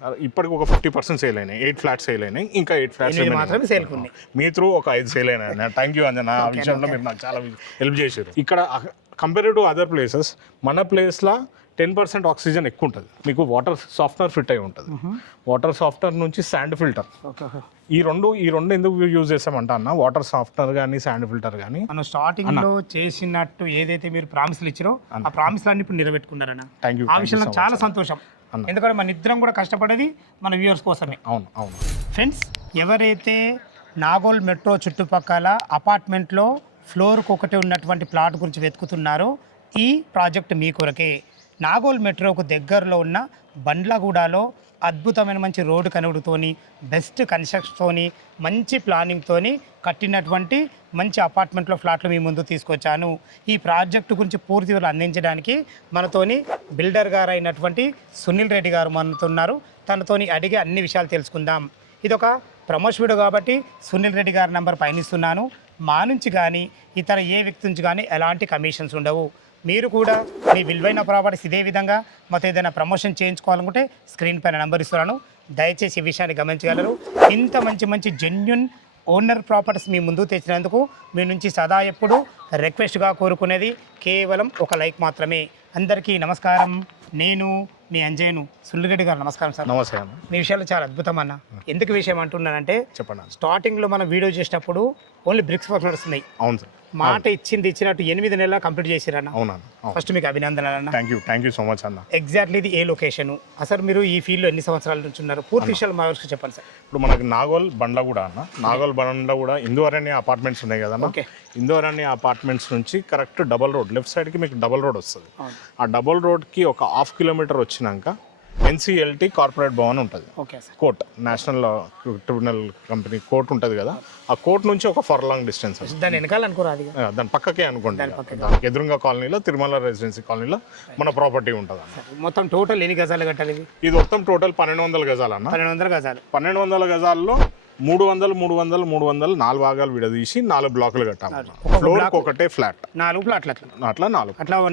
Sir ఇప్పటికి ఒక 50% sale అయినాయి, 8 ఫ్లాట్స్ సేల్ అయినాయి, ఇంకా 8 ఫ్లాట్స్ మాత్రమే సేల్ ఉన్నాయి. మీ త్రూ ఒక 5 సేల్ అయినాయి. థ్యాంక్ యూ అంజనా, ఆ విషయంలో మీరు నాకు చాలా హెల్ప్ చేశారు. ఇక్కడ కంపేర్ టు అదర్ ప్లేసెస్ మన ప్లేస్లో 10% ఆక్సిజన్ ఎక్కువ ఉంటుంది. మీకు వాటర్ సాఫ్ట్నర్ ఫిట్ అయి ఉంటుంది. వాటర్ సాఫ్ట్నర్ నుంచి శాండ్ ఫిల్టర్, ఈ రెండు ఎందుకు యూజ్ చేస్తామంట అన్న, వాటర్ సాఫ్ట్నర్ కానీ శాండ్ ఫిల్టర్ కానీ మనం స్టార్టింగ్ లో చేసినట్టు ఏదైతే మీరు ప్రామిస్లు ఇచ్చారో ఆ ప్రామిస్లన్నీ ఇప్పుడు నిలబెట్టుకున్నారన్న. Thank you. ఆ విషయంలో చాలా సంతోషం, ఎందుకంటే మన ఇద్దరం కూడా కష్టపడేది మన వ్యూవర్స్ కోసమే. అవును. ఫ్రెండ్స్, ఎవరైతే నాగోల్ మెట్రో చుట్టుపక్కల అపార్ట్మెంట్లో ఫ్లోర్కి ఒకటి ఉన్నటువంటి ప్లాట్ గురించి వెతుకుతున్నారో ఈ ప్రాజెక్ట్ మీ కొరకే. నాగోల్ మెట్రోకు దగ్గరలో ఉన్న బండ్లగూడలో అద్భుతమైన మంచి రోడ్డు కనుడుతోని, బెస్ట్ కన్స్ట్రక్షన్తోని, మంచి ప్లానింగ్తోని కట్టినటువంటి మంచి అపార్ట్మెంట్లో ఫ్లాట్లు మీ ముందు తీసుకొచ్చాను. ఈ ప్రాజెక్టు గురించి పూర్తి వివరాలు అందించడానికి మనతోని బిల్డర్ గారు అయినటువంటి సునీల్ రెడ్డి గారు మనతున్నారు. తనతోని అడిగి అన్ని విషయాలు తెలుసుకుందాం. ఇదొక ప్రమోషన్ వీడియో కాబట్టి సునీల్ రెడ్డి గారి నంబర్ పయనిస్తున్నాను. మా నుంచి కానీ ఇతర ఏ వ్యక్తి నుంచి కానీ ఎలాంటి కమిషన్స్ ఉండవు. మీరు కూడా మీ విలువైన ప్రాపర్టీస్ ఇదే విధంగా మాతో ఏదైనా ప్రమోషన్ చేయించుకోవాలనుకుంటే స్క్రీన్ పైన నెంబర్ ఇస్తున్నాను. దయచేసి ఈ విషయాన్ని గమనించగలరు. ఇంత మంచి జెన్యున్ ఓనర్ ప్రాపర్టీస్ మీ ముందు తెచ్చినందుకు మీ నుంచి సదా ఎప్పుడు రిక్వెస్ట్గా కోరుకునేది కేవలం ఒక లైక్ మాత్రమే. అందరికీ నమస్కారం. నేను మీ అంజయ్యను. సునీల్ రెడ్డి గారు నమస్కారం సార్. నమస్తే అన్న. మీ విషయాలు చాలా అద్భుతం అన్న. ఎందుకు విషయం అంటున్నానంటే, చెప్పండి. స్టార్టింగ్లో మనం వీడియో చేసినప్పుడు ఓన్లీ బ్రిక్స్ వర్క్ నడుస్తున్నాయి. అవును సార్. మాట ఇచ్చినట్టు 8 నెలల కంప్లీట్ చేసిరన్న. అవునా? ఫస్ట్ మీకు అభినందనలు అన్న. థ్యాంక్ యూ సో మచ్ అన్న. ఎగ్జాక్ట్లీ ఇది ఏ లొకేషన్, అసలు మీరు ఈ ఫీల్డ్లో ఎన్ని సంవత్సరాల నుంచి ఉన్నారు, పూర్తి విషయాలు మా వరకు చెప్పండి సార్. ఇప్పుడు మనకి నాగోల్ బండ్లగూడ అన్న, నాగోల్ బండ్లగూడ ఇందువరణ్య అపార్ట్మెంట్స్ ఉన్నాయి కదన్న. ఓకే. ఇందువరణ్య అపార్ట్మెంట్స్ నుంచి కరెక్ట్ డబల్ రోడ్, లెఫ్ట్ సైడ్కి మీకు డబల్ రోడ్ వస్తుంది. ఆ డబల్ రోడ్కి ఒక 1/2 కిలోమీటర్ వచ్చినాక NCLT కార్పొరేట్ భవన్ ఉంటుంది. Okay sir. Court, national tribunal company court ఉంటుంది కదా, ఆ కోర్ట్ నుంచి ఒక ఫర్లాంగ్ డిస్టెన్స్. దాని వెనకాల అనుకోరా, అది దాని పక్కకే అనుకోండి. దానికి ఎదురుగా కాలనీలో, తిరుమల రెసిడెన్సీ కాలనీలో మన ప్రాపర్టీ ఉంటుంది అన్న. మొత్తం టోటల్ ఎన్ని గజాలు కట్టాలి? ఇది మొత్తం టోటల్ 1200 గజాలు అన్న. 1200 గజాలు. 1200 గజాల్లో 300 4 భాగాలు విడదీసి 4 బ్లాకులు కట్టాలి. ఫ్లోర్ ఒకటే ఫ్లాట్, 4 ప్లాట్లు అట్లా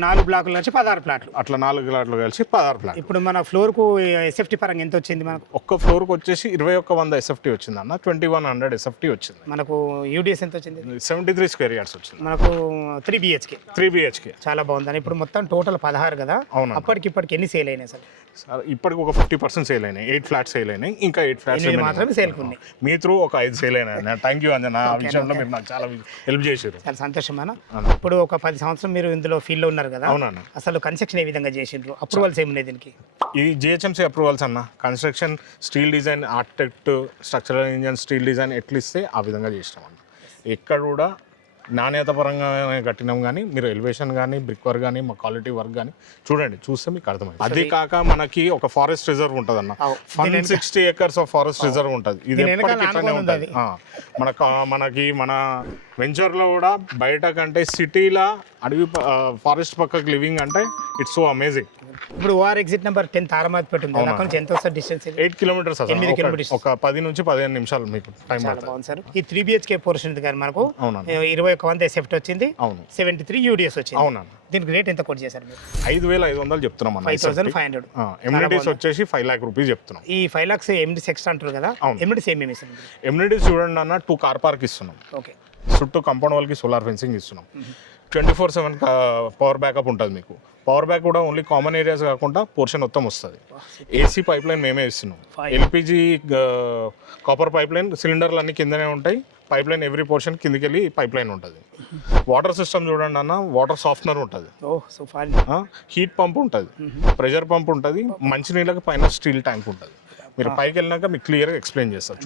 4 బ్లాకుల నుంచి 16 ప్లాట్లు, అట్లా 4 ఫ్లాట్లు కలిసి 16 ఫ్లాట్. ఇప్పుడు మన ఫ్లోర్కు SFT పరంగా ఎంత వచ్చింది మనకు? ఒక్క ఫ్లోర్కి వచ్చేసి 2100 SFT వచ్చింది అన్న. 2100 SFT వచ్చింది. మనకు UDS ఎంత వచ్చింది? 73 స్క్వేర్ యార్డ్స్ వచ్చింది మనకు. 3 BHK. చాలా బాగుందని. ఇప్పుడు మొత్తం టోటల్ 16 కదా. అవును. ఇప్పటికి ఎన్ని సేల్ అయినాయి సార్? ఇప్పటికి ఒక 50% సేల్ అయినాయి, 8 ఫ్లాట్స్ సేల్ అయినాయి, ఇంకా 8 ఫ్లాట్స్ మాత్రమే సేల్ ఉన్నాయి. మీ త్రూ ఒక 5 సేల్ అయినాయి. థ్యాంక్ యూ అంజనా, ఆ విషయంలో మీరు నాకు చాలా హెల్ప్ చేశారు. చాలా సంతోషం అన్న. ఇప్పుడు ఒక 10 సంవత్సరం మీరు ఇందులో ఫీల్డ్లో ఉన్నారు కదా. అవునన్న. అసలు కన్స్ట్రక్షన్ ఏ విధంగా చేసిండ్రు? అప్రూవల్స్ ఏమున్నాయి దీనికి? ఈ GHMC అప్రూవల్స్ అన్న. Construction, steel design, architect, structural engine, steel design ఎట్లా ఇస్తే ఆ విధంగా చేసినాం అన్న. ఎక్కడ కూడా నాణ్యత పరంగా కట్టినాం, కానీ మీరు ఎలివేషన్ కానీ, బ్రిక్ వర్క్ కానీ, మా క్వాలిటీ వర్క్ కానీ చూస్తే మీకు అర్థమైంది. అది కాక మనకి ఒక ఫారెస్ట్ రిజర్వ్ ఉంటుంది అన్న. 160 acres ఆఫ్ ఫారెస్ట్ రిజర్వ్ ఉంటుంది. ఇది ఎప్పటికీ ఇట్లానే ఉంటుంది. మనకి మన వెంచర్లో కూడా బయట కంటే సిటీలో అడవి ఫారెస్ట్ పక్కకి లివింగ్ అంటే ఇట్స్ సో అమేజింగ్. ఇప్పుడు OR ఎగ్జిట్ నెంబర్ 10 తారమాతపేట ఉంది. అక్కడ నుంచి ఎంత వస్తుంది డిస్టెన్స్? 8 కిలోమీటర్స్. 8 కిలోమీటర్స్. ఒక 10 నుంచి 15 నిమిషాలు మీకు టైం పడుతుంది. బాగుంది సార్. ఈ 3 BHK పోర్షన్ ఉంది కానీ మనకు 21 SFT వచ్చింది. అవును. 73 UDS వచ్చింది. అవునన్నా. దీనికి రేట్ ఎంత కోట్ చేశారు మీరు? 5500 చెప్తున్నాం అన్న. 5500. ఎమ్యూనిటీస్ వచ్చేసి 5 lakh రూపీస్ చెప్తున్నాం. ఈ 5 lakhs ఎమ్యూనిటీస్ ఎక్స్ట్రా అంటారు కదా. ఎమ్యూనిటీస్ ఏమేమి ఇస్తున్నారు? ఎమ్యూనిటీస్ చూడండి అన్న, 2 కార్ పార్క్ ఇస్తున్నాం. ఓకే. చుట్టూ కాంపౌండ్ వాళ్ళకి సోలార్ ఫెన్సింగ్ ఇస్తున్నాం. 24/7 పవర్ బ్యాకప్ ఉంటుంది మీకు. పవర్ బ్యాక్ కూడా ఓన్లీ కామన్ ఏరియాస్ కాకుండా పోర్షన్ మొత్తం వస్తుంది. AC పైప్ లైన్ మేమే ఇస్తున్నాం. LPG కాపర్ పైప్ లైన్, సిలిండర్లు అన్ని కిందనే ఉంటాయి. పైప్ లైన్ ఎవ్రీ పోర్షన్ కిందికి వెళ్ళి పైప్ లైన్ ఉంటుంది. వాటర్ సిస్టమ్ చూడండి అన్న, వాటర్ సాఫ్ట్నర్ ఉంటుంది, హీట్ పంప్ ఉంటుంది, ప్రెషర్ పంప్ ఉంటుంది, మంచినీళ్ళకి పైన స్టీల్ ట్యాంక్ ఉంటుంది. మీరు పైకి వెళ్ళినాక మీకు క్లియర్గా ఎక్స్ప్లెయిన్ చేస్తారు.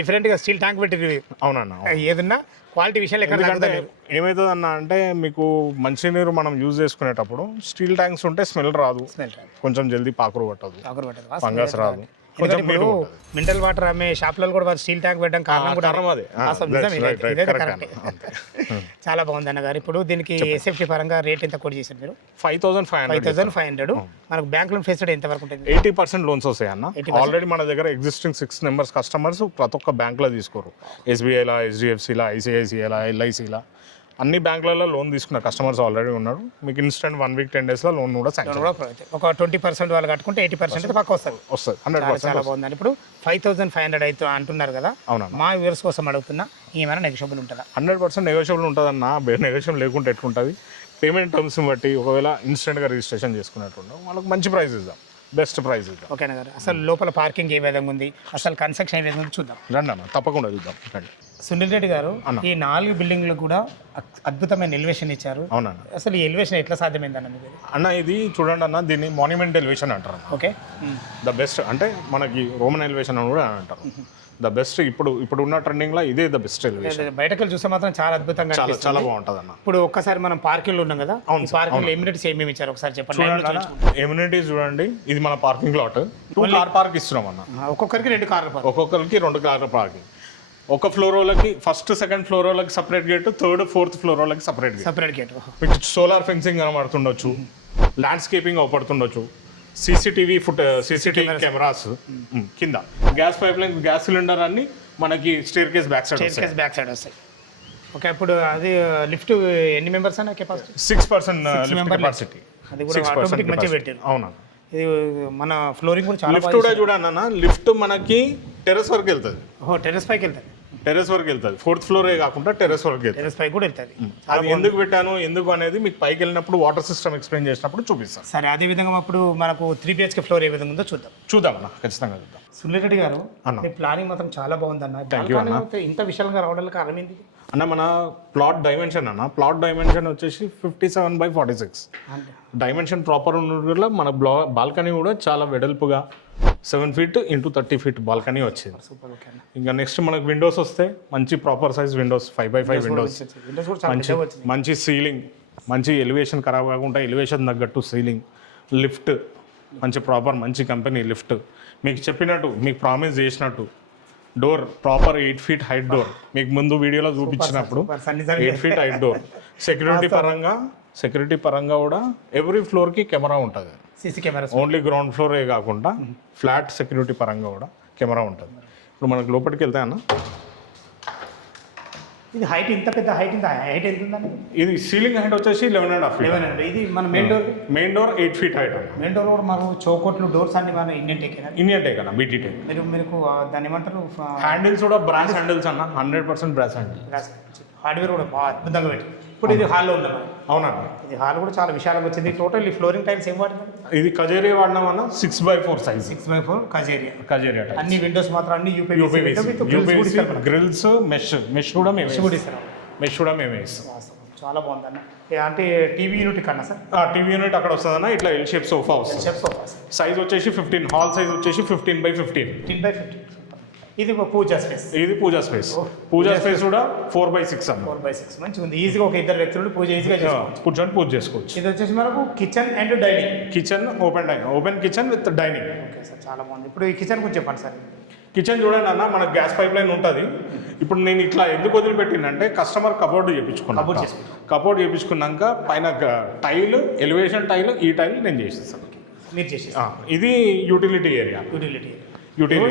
డిఫరెంట్గా స్టీల్ ట్యాంక్ పెట్టి. అవునన్నా. ఏదన్నా క్వాలిటీ విషయాలు ఎక్కడ ఏమవుతుంది అన్న అంటే, మీకు మంచినీరు మనం యూజ్ చేసుకునేటప్పుడు స్టీల్ ట్యాంక్స్ ఉంటే స్మెల్ రాదు, కొంచెం జల్దీ పాకురు పట్టదు, ఫంగస్ రాదు. మినరల్ వాటర్ అమ్మే షాప్లలో కూడా స్టీల్ ట్యాంక్ పెట్టడం కారణం కూడా చాలా బాగుంది అన్న గారు. ఇప్పుడు దీనికి SFT పరంగా రేట్ ఎంత కోట్ చేశారు మీరు? 5500. మనకు బ్యాంక్ లోన్ ఫెసిలిటీ ఎంత వరకు ఉంటుంది? 80% లోన్స్ వస్తాయి అన్న. ఆల్రెడీ మన దగ్గర ఎగ్జిస్టింగ్ 6 members కస్టమర్స్ ప్రతి ఒక్క బ్యాంక్ లో తీసుకోరు. SBIలా, HDFCలా, ICICIలా, LICలా అన్ని బ్యాంకులలో లోన్ తీసుకున్న కస్టమర్స్ ఆల్రెడీ ఉన్నాడు. మీకు ఇన్స్టెంట్ 1 వీక్ 10 డేస్లో లోన్ కూడా శాంక్షన్ కూడా provide. ఒక 20% వాళ్ళు కట్టుకుంటే 80% అయితే పక్క వస్తుంది. వస్తుంది. చాలా 100% చాలా బాగుందండి. ఇప్పుడు 5500 అయితే అంటున్నారు కదా, అవునన్నా. మా వ్యూవర్స్ కోసం అడుగుతున్నా, ఏమైనా నెగోషియబుల్ ఉంటుందా? 100% నెగోషియబుల్ ఉంటుందన్న. నెగోషియబుల్ లేకుంటే ఎట్లుంటుంది? పేమెంట్ టర్మ్స్ బట్టి ఒకవేళ ఇన్స్టెంట్గా రిజిస్ట్రేషన్ చేసుకున్నట్టు వాళ్ళకి మంచి ప్రైస్ ఇద్దాం, బెస్ట్ ప్రైస్ ఇద్దాం. ఓకేనా గారు? అసలు లోపల పార్కింగ్ ఏ విధంగా ఉంది, అసలు కన్స్ట్రక్షన్ ఏ విధంగా ఉంది చూద్దాం. రండి అన్న, తప్పకుండా చూద్దాం. రండి. సునీల్ రెడ్డి గారు, ఈ 4 బిల్డింగ్లు కూడా అద్భుతమైన ఎలివేషన్ ఇచ్చారు. అవునన్న. అసలు ఈ ఎలివేషన్ ఎట్లా సాధ్యమైందన్న మీకు? అన్న ఇది చూడండి అన్న, దీన్ని మాన్యుమెంట్ ఎలివేషన్ అంటారు. ఓకే. ద బెస్ట్ అంటే మనకి రోమన్ ఎలివేషన్ అని కూడా అంటారు. ద బెస్ట్ ఇప్పుడు ఉన్న ట్రెండింగ్లో ఇదే ద బెస్ట్ ఎలివేషన్. బయటకు చూస్తే మాత్రం చాలా అద్భుతంగా చాలా అనిపిస్తుంది. చాలా బాగుంటుంది అన్న. ఇప్పుడు ఒక్కసారి మనం పార్కింగ్ లో ఉన్నాం కదా, అవును సార్, పార్కింగ్ ఎమ్యూనిటీస్ ఏమేమి ఇచ్చారు ఒకసారి చెప్పండి. చూడండి ఎమ్యూనిటీస్ చూడండి, ఇది మన పార్కింగ్ లాట్. 2 కార్ పార్క్ ఇస్తున్నాం అన్న. ఒక్కొక్కరికి 2 కార్లు పార్క్. ఒక్కొక్కరికి 2 కార్ల పార్కింగ్. ఒక ఫ్లోర్ వాళ్ళకి ఫస్ట్ సెకండ్ ఫ్లోర్ వాళ్ళకి separate gate, third fourth floor వాళ్ళకి సపరేట్ గేట్. Separate gate. మీకు సోలార్ ఫెన్సింగ్ కనబడుతుండొచ్చు, ల్యాండ్స్కేపింగ్ అవపడుతుండొచ్చు, సీసీటీవీ కెమెరాస్ కింద, gas pipeline, gas cylinder అన్ని మనకి staircase back side back side వస్తాయి. ఓకే. ఇప్పుడు అది లిఫ్ట్ ఎన్ని మెంబర్స్ అన్న కెపాసిటీ? 6% కెపాసిటీ. అది కూడా ఆటోమేటిక్ మంచిగా పెట్టారు. అవునా. ఇది మన ఫ్లోరింగ్ కూడా చాలా లిఫ్ట్ కూడా చూడండి అన్న, లిఫ్ట్ మనకి టెర్రస్ వరకు వెళ్తుంది. ఓహో, టెర్రస్ పైకి వెళ్తుంది. టెర్రస్ వరకు వెళ్తుంది, 4th ఫ్లోరే కాకుండా టెర్రస్ వరకు వెళ్తుంది. టెర్రస్ పైకి కూడా వెళ్తుంది. అది ఎందుకు పెట్టాను ఎందుకు అనేది మీకు పైకి వెళ్ళినప్పుడు వాటర్ సిస్టమ్ ఎక్స్ప్లెయిన్ చేసినప్పుడు చూపిస్తాను. సరే, అదే విధంగా ఇప్పుడు మనకు 3 BHK ఫ్లోర్ ఏ విధంగా ఉందో చూద్దాం అన్న, ఖచ్చితంగా చూద్దాం. సునీల్ రెడ్డి గారు, అన్న. మీ ప్లానింగ్ మాత్రం చాలా బాగుందన్న. Thank you అన్న. ఇంత విశాలంగా రావడానికి కారణం ఏంటి అన్న? మన ప్లాట్ డైమెన్షన్ అన్న, ప్లాట్ డైమెన్షన్ వచ్చేసి 57/46 డైమెన్షన్ ప్రాపర్ ఉన్న మన బాల్కనీ కూడా చాలా వెడల్పుగా 7 feet into 30 feet బాల్కనీ వచ్చింది. సూపర్. ఓకే అన్న. ఇంకా నెక్స్ట్ మనకు విండోస్ వస్తే మంచి proper size Windows, 5x5 Windows, Windows కూడా చాలా పెద్దగా వచ్చింది. మంచి సీలింగ్, మంచి ఎలివేషన్ ఖరాబ్ కాకుండా ఎలివేషన్ తగ్గట్టు సీలింగ్, లిఫ్ట్ మంచి ప్రాపర్ మంచి కంపెనీ లిఫ్ట్, మీకు చెప్పినట్టు మీకు ప్రామిస్ చేసినట్టు door proper 8 feet height door, మీకు ముందు వీడియోలో చూపించినప్పుడు 8 feet హైట్ డోర్. సెక్యూరిటీ పరంగా కూడా ఎవ్రీ ఫ్లోర్కి కెమెరా ఉంటుంది. సీసీ కెమెరా ఓన్లీ గ్రౌండ్ ఫ్లోరే కాకుండా ఫ్లాట్ సెక్యూరిటీ పరంగా కూడా కెమెరా ఉంటుంది. ఇప్పుడు మనకు లోపలికి వెళ్తే అన్న, ఇది హైట్ ఇంత పెద్ద హైట్ ఎంత ఉందండి? ఇది సీలింగ్ హైట్ వచ్చేసి 11.5 feet. ఇది మన main door 8 feet height. Main door కూడా మనకు చౌకోట్లు డోర్స్ అన్ని మన ఇండియన్ టేక్ అన్న, బీటీ టేక్. మీకు దాన్ని ఏమంటారు, హ్యాండిల్స్ కూడా బ్రాస్ హ్యాండిల్స్ అన్న, 100% బ్రాస్ హ్యాండిల్. హార్డ్వేర్ కూడా బాగా అద్భుతంగా పెట్టి. ఇప్పుడు ఇది హాల్లో ఉంది. అవునన్నా, ఇది హాల్ కూడా చాలా విశాలంగా వచ్చింది. టోటల్ ఈ ఫ్లోరింగ్ టైల్స్ ఏం వాడినా? ఇది కజేరియా వాడినాం అన్న, 6x4 సైజ్. 6x4 కజేరియా. అన్ని విండోస్ మాత్రం అన్ని యూపీవీసీ గ్రిల్స్, మెష్ కూడా మేము ఇస్తాం. చాలా బాగుందన్న. అంటే టీవీ యూనిట్ కన్నా సార్? టీవీ యూనిట్ అక్కడ వస్తుందన్న, ఇట్లా ఎల్ షేప్ సోఫా వస్తుంది. సైజ్ వచ్చేసి 15, హాల్ సైజ్ వచ్చేసి 15x15. 15x15. ఇది పూజా స్పేస్. ఇది పూజా స్పేస్. పూజా స్పేస్ కూడా 4x6 అన్న. 4x6 మంచిగా ఉంది. ఈజీగా ఒక 2 వ్యక్తులు పూజ ఈజీగా కూర్చొని పూజ చేసుకోవచ్చు. ఇది వచ్చేసి మనకు kitchen and dining. Kitchen open kitchen with dining. Okay sir, చాలా బాగుంది. ఇప్పుడు ఈ కిచెన్ గురించి చెప్పండి సార్. కిచెన్ చూడండి అన్న, మనకు గ్యాస్ పైప్ లైన్ ఉంటుంది. ఇప్పుడు నేను ఇట్లా ఎందుకు వదిలిపెట్టినంటే కస్టమర్ కబోర్డ్ చేయించుకున్నాక పైన టైల్, ఎలివేషన్ టైల్, ఈ టైల్ నేను చేసేస్తాను. మీరు చేసేస్తాను. ఇది యూటిలిటీ ఏరియా.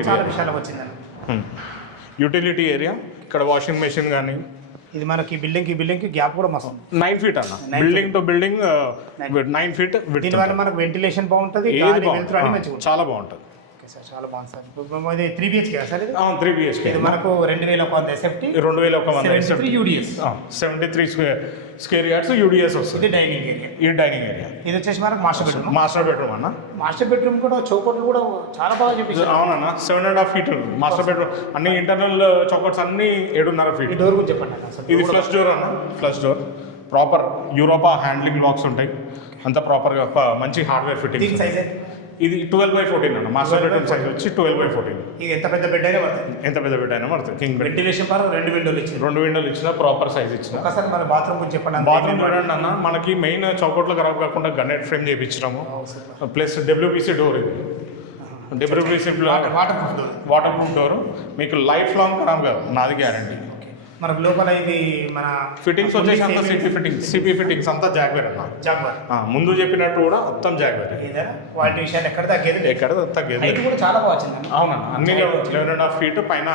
చాలా విషయాలు వచ్చిందండి. Utility area. ఇక్కడ వాషింగ్ మెషిన్ కానీ, ఇది మనకి బిల్డింగ్కి గ్యాప్ కూడా మస్తు 9 feet అన్న. Building to building 9 feet. దీనివల్ల మనకు వెంటిలేషన్ బాగుంటుంది, చాలా బాగుంటుంది. సార్ చాలా బాగుంది సార్. ఇది 3 BHK సార్? ఇది 3 BHK. ఇది మనకు 2100 SFT, 2100 SFT, UDS 73 square yards UDS వస్తుంది. Dining area. ఈ డైనింగ్ ఏరియా. ఇది వచ్చేసి మనకు మాస్టర్ బెడ్రూమ్ అన్న. మాస్టర్ బెడ్రూమ్ కూడా చౌకట్లు కూడా చాలా బాగా చెప్పేసి. అవునన్నా, 7.5 feet మాస్టర్ బెడ్రూమ్. అన్ని ఇంటర్నల్ చౌకట్స్ అన్ని 7.5 feet. ఈ డోర్ గురించి చెప్పండి అన్న. ఇది ఫ్లష్ డోర్ అన్న. Flush door proper Europa handling locks ఉంటాయి. అంతా ప్రాపర్గా మంచి హార్డ్వేర్ ఫిట్టింగ్. సైజ్ ఇది 12x14 అన్న. మాస్టర్ బెడ్రూమ్ సైజ్ వచ్చి 12x14. ఇది ఎంత పెద్ద బెడ్ అయినా పడుతుంది. King bed. వెంటిలేషన్ పరంగా 2 విండోలు ఇచ్చిన ప్రాపర్ సైజ్ ఇచ్చిన. ఒకసారి మన బాత్రూమ్ గురించి చెప్పండి. బాత్రూమ్ చూడండి అన్న, మనకి మెయిన్ చౌకట్లో ఖరాబ్ కాకుండా గన్నెట్ ఫ్రేమ్ చేయించినాము. Plus WPC door. ఇది WPC వాటర్ ప్రూఫ్ డోర్. మీకు లైఫ్ లాంగ్ ఖరాబ్ కాదు, నాది గ్యారంటీ. మనకు లోపల ఇది మన ఫిట్టింగ్స్ వచ్చేసి అంతా సిపి ఫిట్టింగ్స్ అంతా జాగ్వేర్ అన్న. ముందు చెప్పినట్టు కూడా మొత్తం జాగ్వేర్. క్వాలిటీ విషయాలు ఎక్కడ తగ్గేది కూడా చాలా బాగా వచ్చింది. అవునా, అన్ని 11.5 feet పైన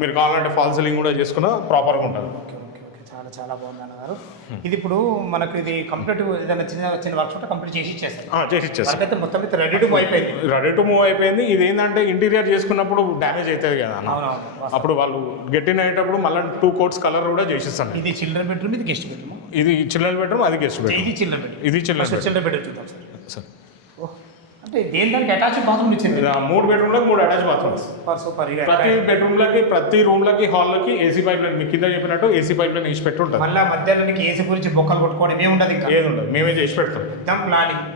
మీరు కావాలంటే ఫాల్ సీలింగ్ కూడా చేసుకున్నా ప్రాపర్గా ఉంటుంది. చాలా బాగుంది అన్నగారు. ఇది ఇప్పుడు మనకు ఇది కంప్లీట్ ఏదైనా చిన్న చిన్న వర్క్ కంప్లీట్ చేసి ఇచ్చేస్తారు. చేసి ఇచ్చేస్తాం. వర్క్ అయితే మొత్తం అయితే రెడీ టు మూవ్ అయిపోయింది. రెడీ టు మూవ్ అయిపోయింది. ఇది ఏంటంటే ఇంటీరియర్ చేసుకున్నప్పుడు డ్యామేజ్ అవుతుంది కదా అన్న. అవునవును. అప్పుడు వాళ్ళు గెట్టిన అయ్యేటప్పుడు మళ్ళీ 2 coats కలర్ కూడా చేసిస్తాను. ఇది చిల్డ్రన్ బెడ్రూమ్, ఇది గెస్ట్ బెడ్రూమ్. ఇది చిల్డ్రన్ బెడ్రూమ్, అది గెస్ట్ బెడ్రూమ్. ఇది చిల్డ్రన్ బెడ్రూమ్. ఇది చిల్డ్రన్ బెడ్రూమ్ చూద్దాం సార్. అంటే దేని దానికి అటాచ్ బాత్రూమ్ ఇచ్చింది. 3 bedroomలకు 3 అటాచ్ బాత్రూమ్స్. సూపర్. ప్రతి బెడ్రూమ్లకి, ప్రతి రూమ్లకి, హాల్లోకి ఏసీ పైప్ లైన్ మీకు కింద చెప్పినట్టు ఏసీ పైప్ లైన్ వేసి పెట్టి ఉంటుంది. మళ్ళీ మధ్యాహ్నానికి ఏసీ గురించి బొక్కలు కొట్టుకోవడం ఏముండదు, ఇంకా ఏది ఉండదు, మేమే చేసి పెడతాం. Exam planning.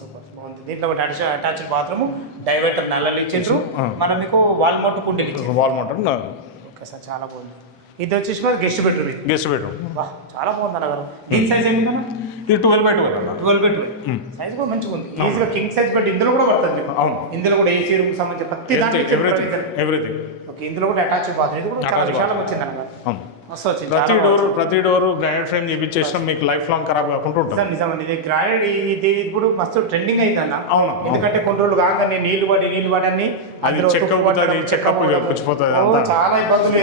సూపర్ బాగుంది. దీంట్లో ఒకటి అటాచ్డ్ బాత్రూమ్, డైవర్టర్ నల్లలు ఇచ్చిండ్రు. మనం మీకు వాల్ మౌంట్ కుండీలు ఇచ్చిండ్రు. వాల్ మౌంట్ ఓకే సార్, చాలా బాగుంది. ఇది వచ్చేసి మరి గెస్ట్ బెడ్రూమ్. గెస్ట్ బెడ్రూమ్ చాలా బాగుంది అన్నగారు. దీని సైజ్ ఏమిటన్నా? ఇది 12x12 అన్న. 12x12 సైజ్ కూడా మంచిగా ఉంది. ఈజీగా కింగ్ సైజ్ బెడ్ ఇందులో కూడా పడుతుంది. అవును, ఇందులో కూడా ఏసీ రూమ్ సంబంధించి ప్రతి ఎవ్రీథింగ్. ఓకే, ఇందులో కూడా అటాచ్ బాత్రూమ్. ఇది కూడా చాలా విశాలం వచ్చింది అన్నగారు. అవును, మస్తు వచ్చింది. ప్రతి డోర్ గ్రానైట్ ఫ్రేమ్ చేపించేసినా మీకు లైఫ్ లాంగ్ ఖరాబ్ కాకుండా ఉంటుంది. నిజమండి. ఇది గ్రానైట్, ఇది ఇప్పుడు మస్తు ట్రెండింగ్ అయింది అన్న. అవును, ఎందుకంటే కొన్ని రోజులు కాగానే నీళ్లు పడి అన్ని అది చెక్కప్ పుచ్చిపోతుంది. చాలా ఇబ్బందులు.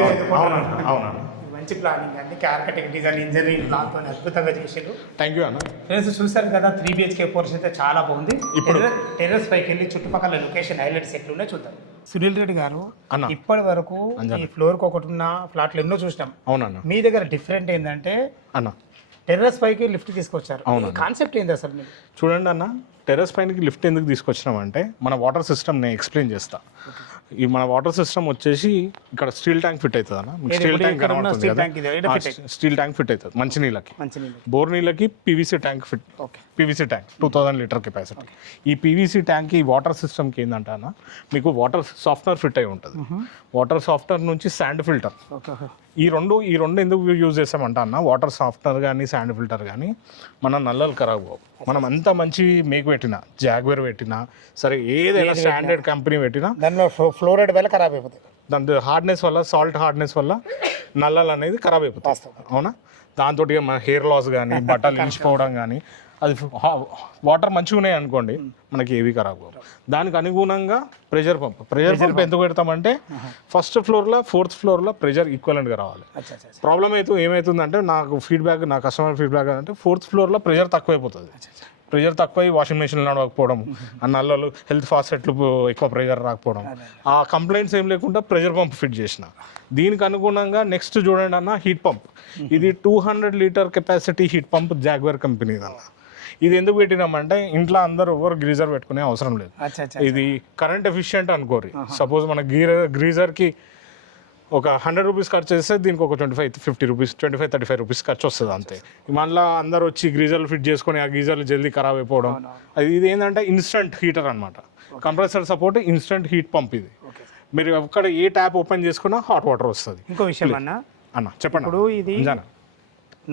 అవునండి. మంచి ప్లానింగ్ అండి. ఆర్కిటెక్ట్ డిజైన్ ఇంజనీరింగ్ ప్లాన్తో అద్భుతంగా చేసారు. థ్యాంక్ యూ అన్న. ఫ్రెండ్స్ చూసారు కదా, 3 BHK పోర్షన్ అయితే చాలా బాగుంది. ఇప్పుడు టెర్రస్ పైకి వెళ్ళి చుట్టుపక్కల లొకేషన్ హైలైట్స్ ఎట్లున్నాయో చూద్దాం. సునీల్ రెడ్డి గారు, ఇప్పటి వరకు ఈ ఫ్లోర్కి ఒకటి ఉన్న ఫ్లాట్లు ఎన్నో చూసినాం. అవునన్నా. మీ దగ్గర డిఫరెంట్ ఏంటంటే అన్న టెర్రస్ పైకి లిఫ్ట్ తీసుకొచ్చారు. కాన్సెప్ట్ ఏంది అసలు? మీరు చూడండి అన్న, టెర్రస్ పైనకి లిఫ్ట్ ఎందుకు తీసుకొచ్చినామంటే మన వాటర్ సిస్టమ్ నేను ఎక్స్ప్లెయిన్ చేస్తా. ఈ మన వాటర్ సిస్టమ్ వచ్చేసి ఇక్కడ స్టీల్ ట్యాంక్ ఫిట్ అవుతుంది అన్న. స్టీల్ ట్యాంక్ కనబడుతుంది కదా, స్టీల్ ట్యాంక్ ఫిట్ అవుతుంది మంచినీళ్ళకి. బోర్ నీళ్ళకి PVC tank fit. PVC tank 2000 litre capacity. ఈ పీవీసీ ట్యాంక్ ఈ వాటర్ సిస్టమ్కి ఏంటంటే అన్న, మీకు వాటర్ సాఫ్ట్నర్ ఫిట్ అయి ఉంటుంది. వాటర్ సాఫ్ట్నర్ నుంచి శాండ్ ఫిల్టర్. ఈ రెండు ఎందుకు యూజ్ చేస్తామంట అన్న, వాటర్ సాఫ్ట్నర్ కానీ శాండ్ ఫిల్టర్ కానీ మన నల్లలు ఖరాబ్ అవ్వవు. మనం అంత మంచి మేకు పెట్టినా, జాగ్వేర్ పెట్టినా సరే, ఏదైనా స్టాండర్డ్ కంపెనీ పెట్టినా దానిలో ఫ్లోరైడ్ వల్ల ఖరాబ్ అయిపోతుంది. దాని హార్డ్నెస్ వల్ల, సాల్ట్ హార్డ్నెస్ వల్ల నల్లలు అనేది ఖరాబ్ అయిపోతుంది. అవునా? దాంతో మన హెయిర్ లాస్ కానీ, బట్టలు ఇచ్చిపోవడం కానీ, అది వాటర్ మంచిగా ఉన్నాయి అనుకోండి, మనకి ఏవి ఖరాబ్ అవ్వవు. దానికి అనుగుణంగా ప్రెషర్ పంప్ ఎందుకు పెడతామంటే, ఫస్ట్ ఫ్లోర్లో 4th ఫ్లోర్లో ప్రెషర్ ఈక్వలెంట్గా రావాలి. ప్రాబ్లం ఏమవుతుందంటే, నా కస్టమర్ ఫీడ్బ్యాక్ అంటే 4th ఫ్లోర్లో ప్రెషర్ తక్కువైపోతుంది. ప్రెషర్ తక్కువై వాషింగ్ మెషిన్లు నడవకపోవడం, ఆ నల్లలు హెల్త్ ఫాసెట్లు ఎక్కువ ప్రెషర్ రాకపోవడం, ఆ కంప్లైంట్స్ ఏం లేకుండా ప్రెషర్ పంప్ ఫిట్ చేసిన. దీనికి అనుగుణంగా నెక్స్ట్ చూడండి అన్న, హీట్ పంప్. ఇది 200 litre capacity heat pump, Jaguar company అన్న. ఇది ఎందుకు పెట్టినామంటే, ఇంట్లో అందరూ ఎవరు గ్రీజర్ పెట్టుకునే అవసరం లేదు. ఇది కరెంట్ ఎఫిషియెంట్ అనుకోరు. సపోజ్ మన గ్రీజర్కి ఒక 100 రూపీస్ ఖర్చు చేస్తే దీనికి ఒక 25-50 రూపీస్, 25-35 రూపీస్ ఖర్చు వస్తుంది అంతే. మళ్ళీ అందరు వచ్చి గీజర్లు ఫిట్ చేసుకొని ఆ గీజర్లు జల్దీ ఖరాబ్ అయిపోవడం. ఇది ఏంటంటే ఇన్స్టంట్ హీటర్ అనమాట. Compressor support instant heat pump. ఇది మీరు అక్కడ ఏ ట్యాప్ ఓపెన్ చేసుకున్నా హాట్ వాటర్ వస్తుంది. ఇంకో విషయం అన్న చెప్పండి. ఇప్పుడు ఇది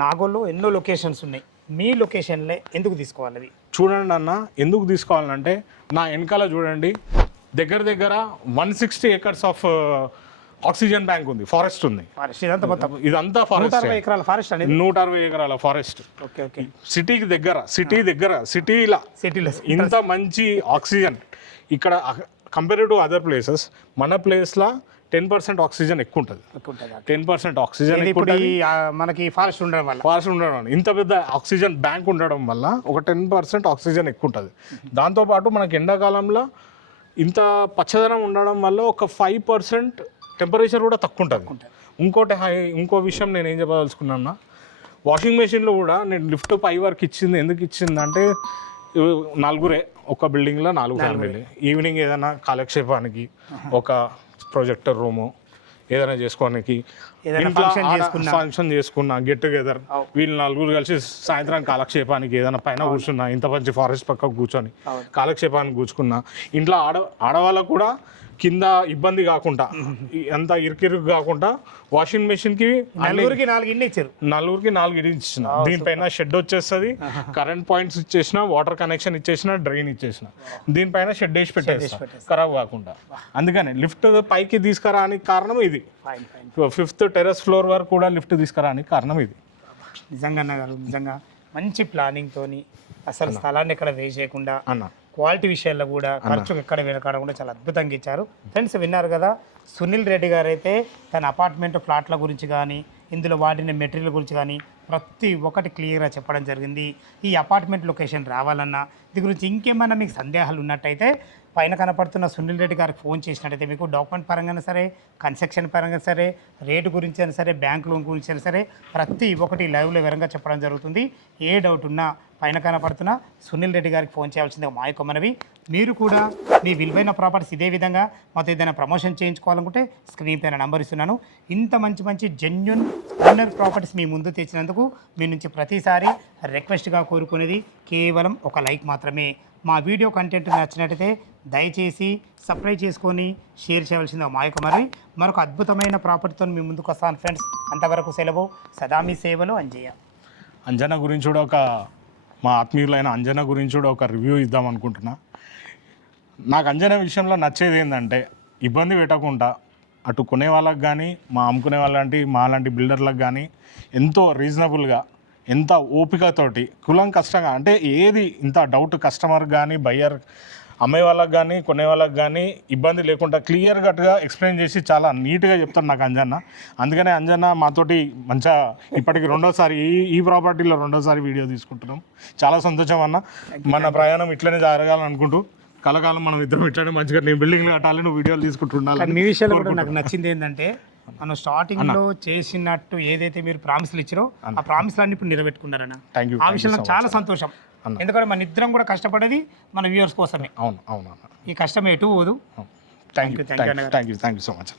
నాగోల్లో ఎన్నో లొకేషన్స్ ఉన్నాయి. మీ లొకేషన్లే ఎందుకు తీసుకోవాలి? చూడండి అన్న, ఎందుకు తీసుకోవాలంటే, నా వెనకాల చూడండి, దగ్గర 160 acres ఆఫ్ ఆక్సిజన్ బ్యాంక్ ఉంది, ఫారెస్ట్ ఉంది. ఇదంతా ఫారెస్ట్, 160 ఎకరాల ఫారెస్ట్. సిటీలో ఇంత మంచి ఆక్సిజన్ ఇక్కడ కంపేర్ టు అదర్ ప్లేసెస్. మన ప్లేస్లో 10% ఆక్సిజన్ ఎక్కువ ఉంటుంది. 10% ఆక్సిజన్ మనకి ఫారెస్ట్ ఉండడం వల్ల ఇంత పెద్ద ఆక్సిజన్ బ్యాంక్ ఉండడం వల్ల ఒక 10% ఆక్సిజన్ ఎక్కువ ఉంటుంది. దాంతోపాటు మనకి ఎండాకాలంలో ఇంత పచ్చదనం ఉండడం వల్ల ఒక 5% టెంపరేచర్ కూడా తక్కువ ఉంటుంది. ఇంకో విషయం నేను ఏం చెప్పదలుచుకున్నా, వాషింగ్ మెషిన్లో కూడా నేను లిఫ్ట్ పై వరకు ఎందుకు ఇచ్చిందంటే, 4 ఒక బిల్డింగ్లో 4 ఫ్యామిలీ. ఈవినింగ్ ఏదైనా కాలక్షేపానికి ఒక ప్రొజెక్టర్ రూము ఏదైనా చేసుకోవడానికి, ఫంక్షన్ చేసుకున్నా, గెట్ టుగెదర్, వీళ్ళు 4 కలిసి సాయంత్రం కాలక్షేపానికి ఏదైనా పైన కూర్చున్నా, ఇంత మంచి ఫారెస్ట్ పక్కకు కూర్చొని కాలక్షేపానికి కూర్చుకున్నా, ఇంట్లో ఆడవాళ్ళకు కూడా కింద ఇబ్బంది కాకుండా, అంత ఇరుకిరుకు కాకుండా, వాషింగ్ మెషిన్కి 4 ఇండ్లు ఇచ్చారు. 4 ఇండ్లు ఇచ్చిన. దీనిపైన షెడ్ వచ్చేస్తుంది, కరెంట్ పాయింట్స్ ఇచ్చేసిన, వాటర్ కనెక్షన్ ఇచ్చేసిన, డ్రైన్ ఇచ్చేసిన. దీనిపైన షెడ్ వేసి పెట్టేసిన ఖరాబ్ కాకుండా. అందుకని లిఫ్ట్ పైకి తీసుకురానికి కారణం ఇది. 5th టెర్రస్ ఫ్లోర్ వరకు కూడా లిఫ్ట్ తీసుకురానికి కారణం ఇది. నిజంగా మంచి ప్లానింగ్ తోని, అసలు స్థలాన్ని ఎక్కడ వేస్ట్ చేయకుండా, క్వాలిటీ విషయాల్లో కూడా ఖర్చు ఎక్కడ వెనకాడకుండా చాలా అద్భుతంగా ఇచ్చారు. ఫ్రెండ్స్ విన్నారు కదా, సునీల్ రెడ్డి గారు అయితే తన అపార్ట్మెంట్ ఫ్లాట్ల గురించి కానీ, ఇందులో వాడిన మెటీరియల్ గురించి కానీ ప్రతి ఒక్కటి క్లియర్గా చెప్పడం జరిగింది. ఈ అపార్ట్మెంట్ లొకేషన్ రావాలన్నా దీని గురించి ఇంకేమన్నా మీకు సందేహాలు ఉన్నట్టయితే పైన కనపడుతున్న సునీల్ రెడ్డి గారికి ఫోన్ చేసినట్టయితే మీకు డాక్యుమెంట్ పరంగా సరే, కన్స్ట్రక్షన్ పరంగా సరే, రేటు గురించి అయినా సరే, బ్యాంక్ లోన్ గురించి అయినా సరే ప్రతి ఒక్కటి లైవ్లో వివరంగా చెప్పడం జరుగుతుంది. ఏ డౌట్ ఉన్నా పైన కనపడుతున్న సునీల్ రెడ్డి గారికి ఫోన్ చేయాల్సిందే మా యొక్క మనవి. మీరు కూడా మీ విలువైన ప్రాపర్టీస్ ఇదే విధంగా మాతో ఏదైనా ప్రమోషన్ చేయించుకోవాలనుకుంటే స్క్రీన్ పైన నంబర్ ఇస్తున్నాను. ఇంత మంచి మంచి జెన్యున్ ఓనర్ ప్రాపర్టీస్ మీ ముందు తెచ్చినందుకు మీ నుంచి ప్రతిసారి రిక్వెస్ట్గా కోరుకునేది కేవలం ఒక లైక్ మాత్రమే. మా వీడియో కంటెంట్ నచ్చినట్టయితే దయచేసి సబ్స్క్రైబ్ చేసుకొని షేర్ చేయవలసింది మా యొక్క మనవి. మరొక అద్భుతమైన ప్రాపర్టీతో మీ ముందుకు వస్తాను ఫ్రెండ్స్. అంతవరకు సెలవు. సదా మీ సేవలో అంజయ్య. అంజనా గురించి కూడా మా ఆత్మీయులైన అంజనా గురించి కూడా ఒక రివ్యూ ఇద్దాం అనుకుంటున్నా. నాకు అంజనా విషయంలో నచ్చేది ఏంటంటే ఇబ్బంది పెట్టకుండా అటు కొనే వాళ్ళకి కానీ అమ్ముకునే వాళ్ళంటి లాంటి బిల్డర్లకు కానీ ఎంతో రీజనబుల్గా, ఎంత ఓపికతోటి కష్టంగా అంటే ఏది ఇంత డౌట్ కస్టమర్ కానీ బయ్యర్ అమ్మే వాళ్ళకి కానీ కొనే వాళ్ళకి కానీ ఇబ్బంది లేకుండా క్లియర్ కట్గా ఎక్స్ప్లెయిన్ చేసి చాలా నీట్గా చెప్తాను నాకు అంజన్న. అందుకనే అంజన్న మాతోటి మంచిగా ఇప్పటికి రెండోసారి ఈ ప్రాపర్టీలో రెండోసారి వీడియో తీసుకుంటున్నాం. చాలా సంతోషం అన్న. మన ప్రయాణం ఇట్లనే జరగాలని అనుకుంటూ కలకాలం మనం ఇద్దరం ఇట్లనే మంచిగా నేను బిల్డింగ్లు కట్టాలి, నువ్వు వీడియోలు తీసుకుంటున్నాను. మీ విషయంలో కూడా నాకు నచ్చింది ఏంటంటే మనం స్టార్టింగ్లో చేసినట్టు ఏదైతే మీరు ప్రామిస్లు ఇచ్చారో ఆ ప్రామిస్లన్నీ ఇప్పుడు నిలబెట్టుకున్నారన్న. ఆ విషయంలో చాలా సంతోషం. ఎందుకంటే మన ఇద్దరం కూడా కష్టపడేది మన వ్యూవర్స్ కోసమే. అవును అవును. ఈ కష్టం ఎటు పోదు. Thank you so much.